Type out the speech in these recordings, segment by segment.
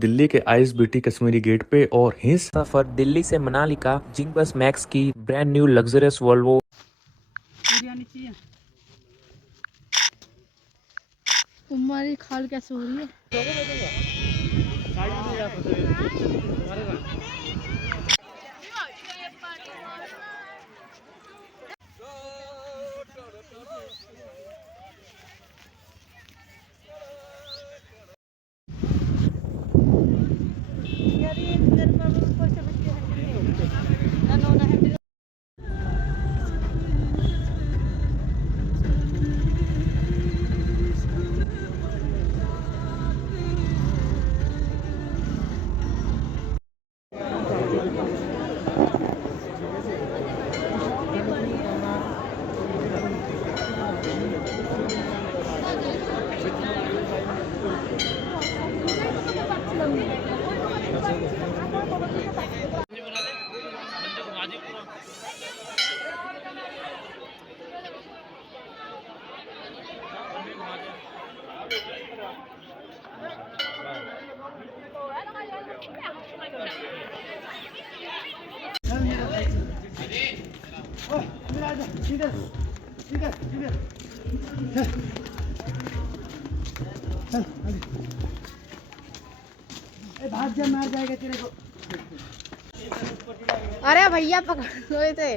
दिल्ली के ISBT Kashmiri gate पे और हिंस सफर दिल्ली से मनाली का जिंग बस मैक्स की ब्रांड न्यू लग्जरियस वोल्वो। तुम्हारी खाल कैसे हो रही है? भाग जा, मार जाएगा तेरे को। अरे भैया पकड़ लो थे।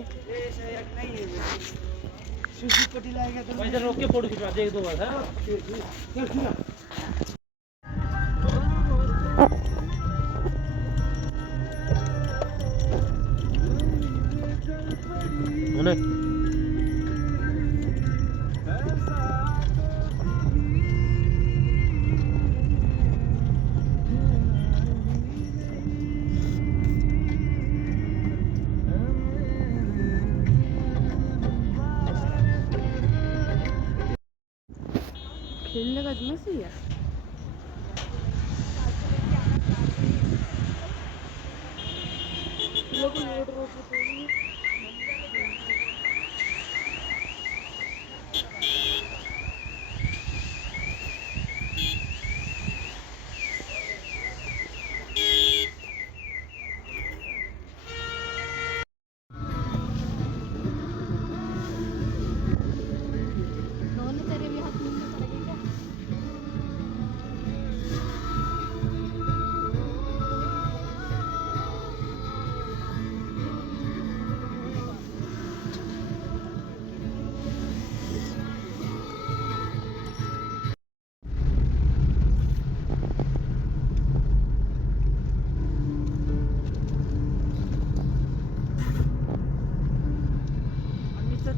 पट्टी लाएगा तो इधर रोक के फोटो खिंचवा दे एक दो बार। खेलने का इसमें से ही है। दोनों तेरे भी हाथ में से पड़ेगी क्या?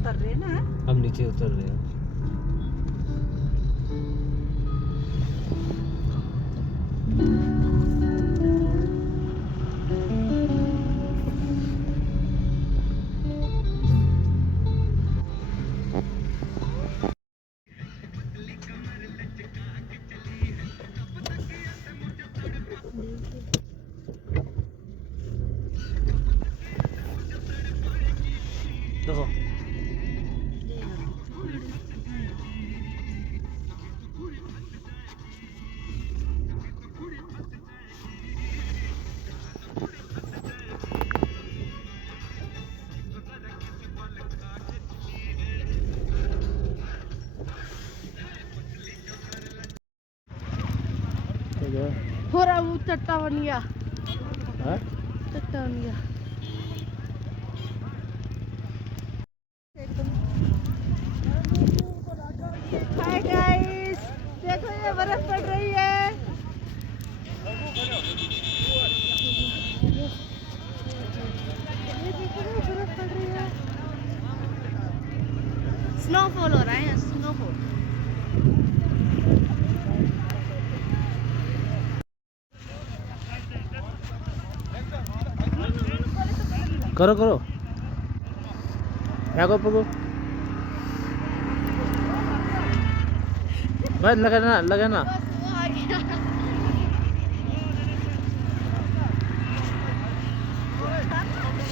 उतर रहे ना। हम नीचे उतर रहे हैं। देखो हो रहा वो चट्टा बन गया। हाँ? चट्टा बन गया। हाय गाइस, देखो ये बर्फ पड़ रही है। ये देखो ना बर्फ पड़ रही है। स्नोफॉल हो रहा है, स्नोफॉल। करो करो क्या करो बस लगाना लगाना।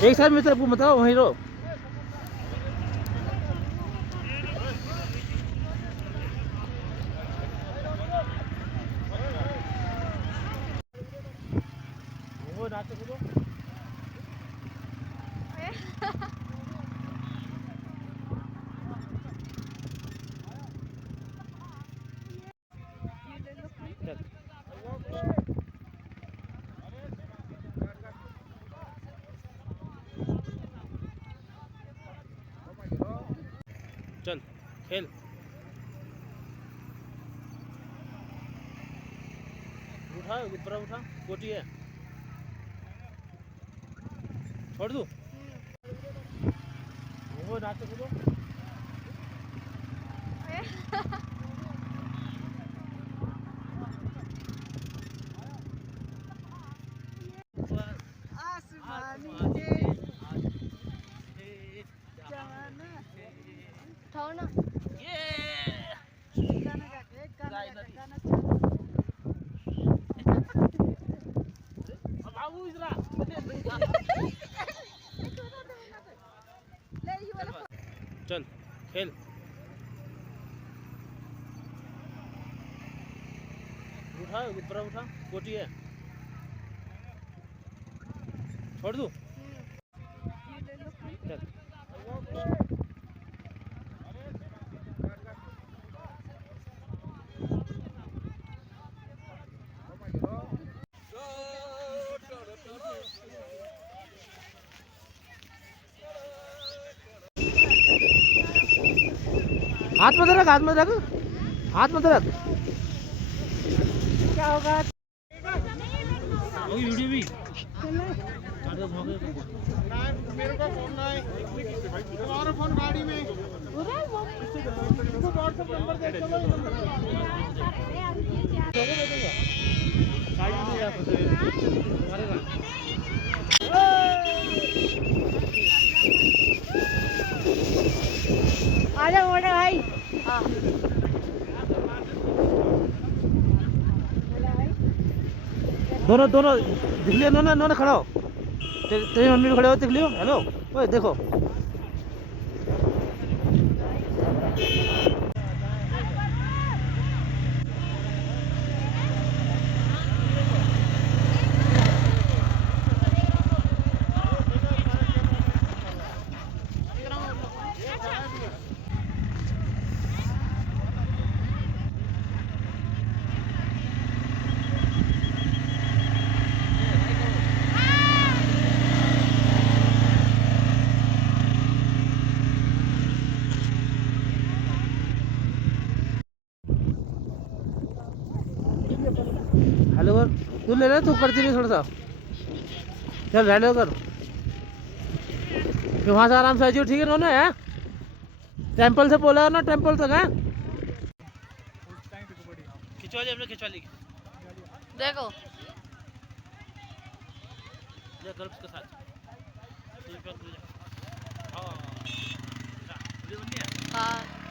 एक साथ में सबको बताओ वहीं रो। वो नाचो कूदो चल खेल उठा ऊपर उठा कोटी है छोड़ दूं वो नाचो कूदो आसमानी जमाना उठाओ ना गाना गा के गाना चल बाबू इधर ले ये वाला चल खेल उठा ऊपर उठा कोटी है छोड़ दूं चल हाथ में रख हाथ में रख हाथ में रख क्या होगा होगी वीडियो भी काट दो भागे मेरे पास फोन ना है तुम्हारा फोन गाड़ी में इसको व्हाट्सएप नंबर दे दो साइड में जा सकते मारेगा आजा मोटे भाई दोनों दोनों दिख लियो दोनों दोनों खड़ा हो तेरी मम्मी भी खड़े हो दिख लियो हेलो ओए देखो हेलो कर तू ले ले तू करती नहीं थोड़ा सा चल हेलो कर फिर वहाँ से आराम से आइए ठीक है उन्होंने है टेंपल से बोला ना टेंपल तक है खिंचवा ली हमने खिंचवा ली देखो ले गर्ल्स के साथ हाँ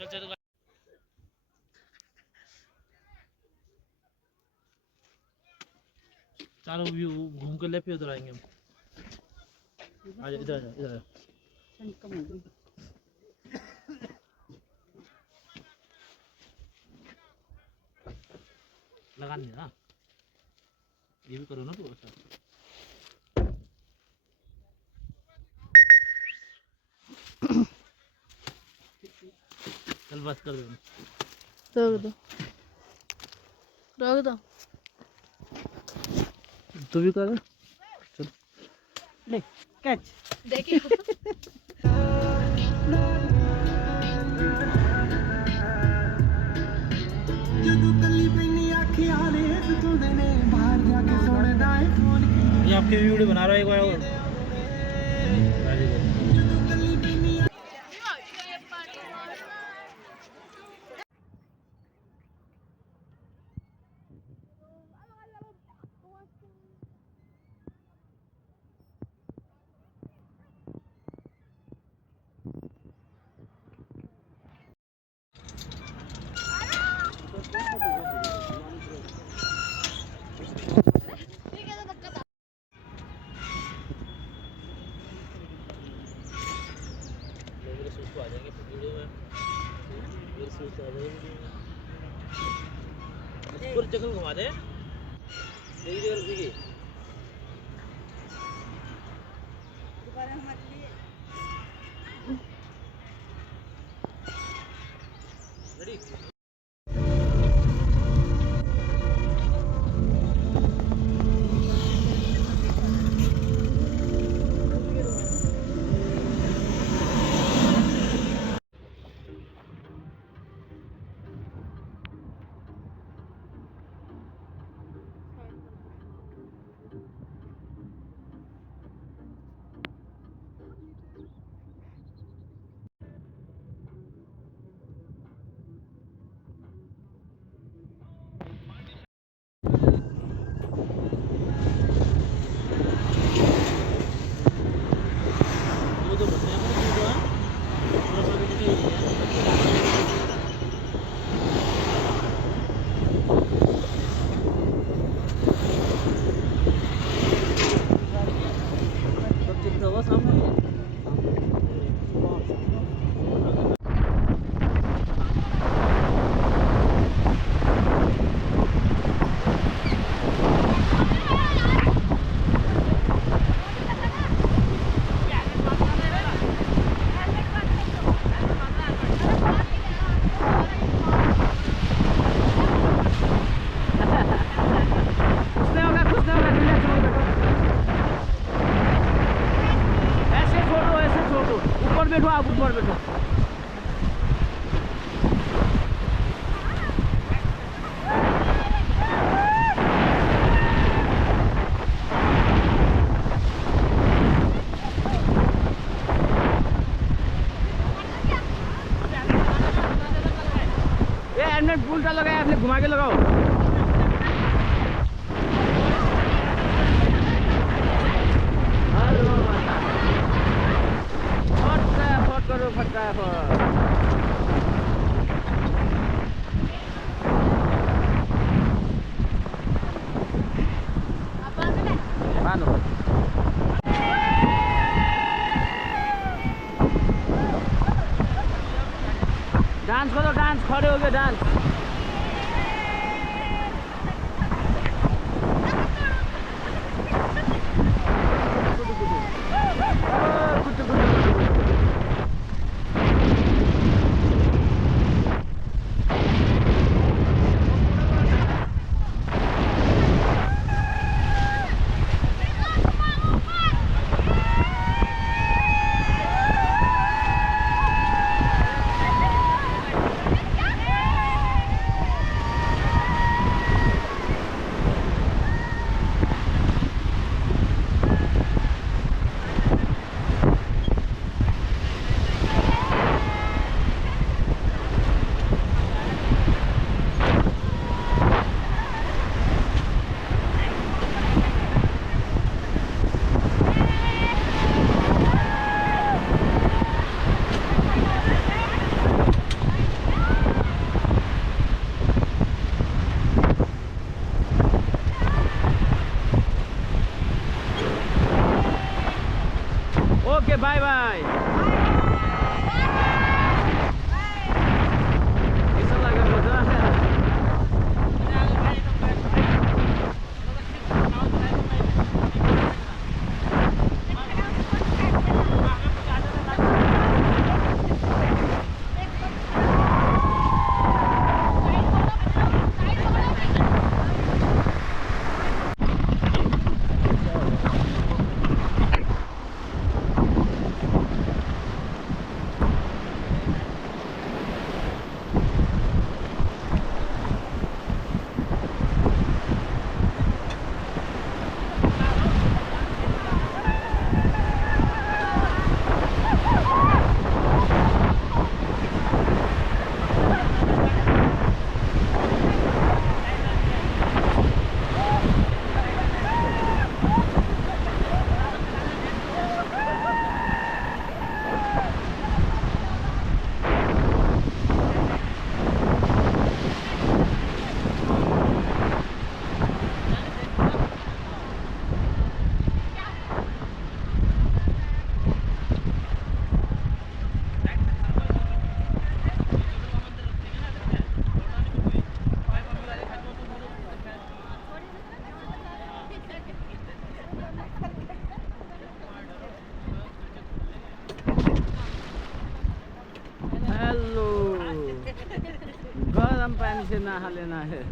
चल चल चारों व्यू घूम के ले फिर उधर आएंगे हम आ जा इधर आ जा इधर लगा नहीं ना ये भी करो ना तू ऐसा चल बस कर दो रोक दो रोक दो तू भी कर चल ले कैच देखिए ये आपके वीडियो बना रहा है एक बार और पूरी जगह घुमा दे बैठो आप ऊपर बैठो ये हेलमेट उल्टा लगाया आपने घुमा के लगाओ डांस करो डांस खड़े हो गए डांस ओके बाय बाय कैसा लगा मजा गर्म पानी से नहा लेना है।